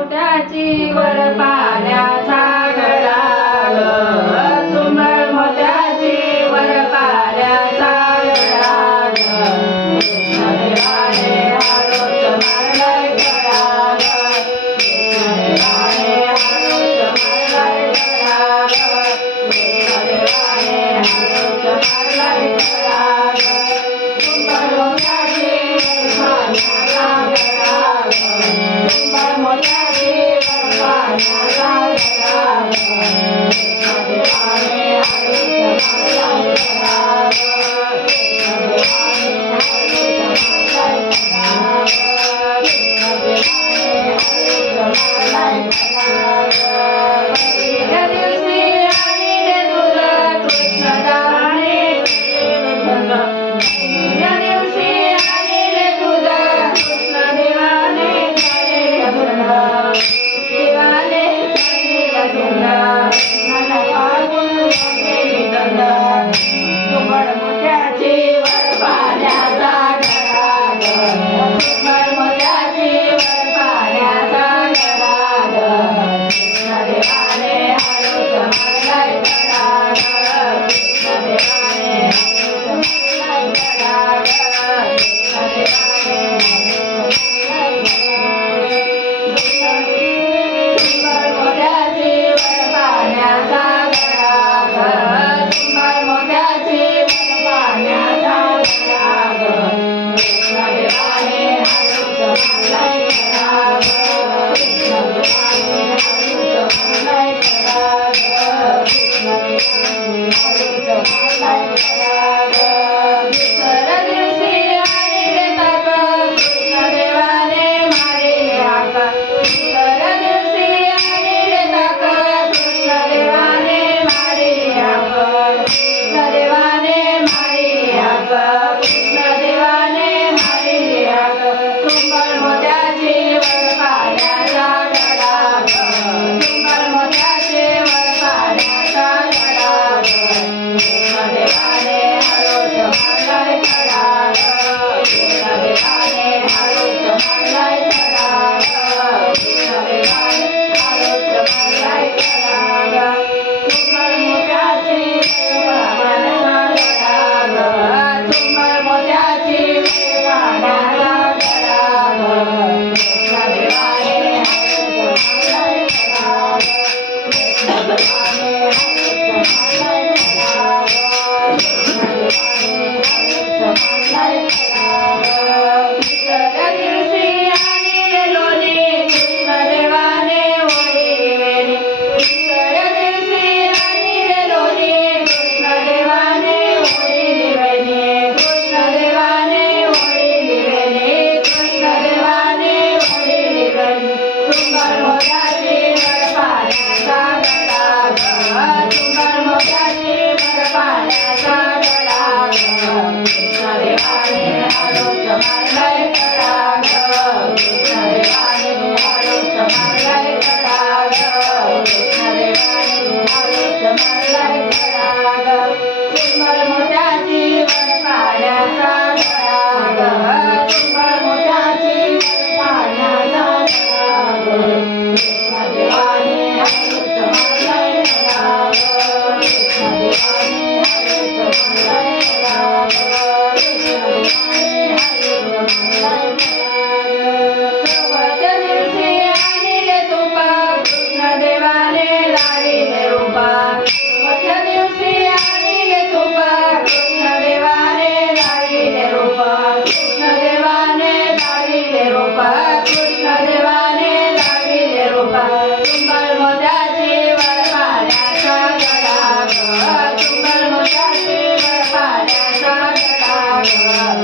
मोत्याची वर पा Música